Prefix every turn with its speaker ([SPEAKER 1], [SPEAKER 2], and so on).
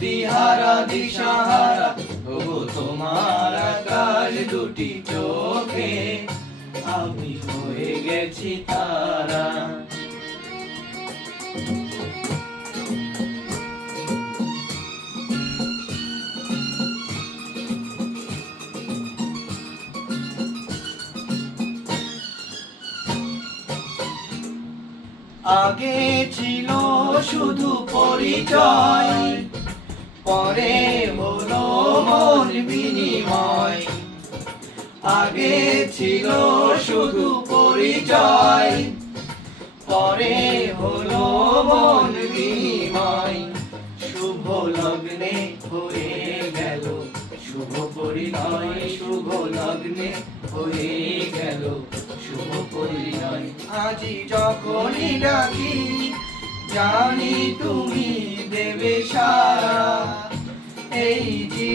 [SPEAKER 1] গতিহারা দিশাহারা। ও তোমার আকাশ দুটি চোখে। আমি হয়ে গেছি তারা। আগে ছিল শুধু পরিচয় পরে হলো মন বিনিময়। আগে ছিল শুধু পরিচয়, পরে হলো মন বিনিময়। শুভ লগ্নে হয়ে গেল, শুভ পরিণয়, শুভ লগ্নে হয়ে গেল, শুভ পরিণয়। আজি যখনই ডাকি, জানি তুমি দেবে এই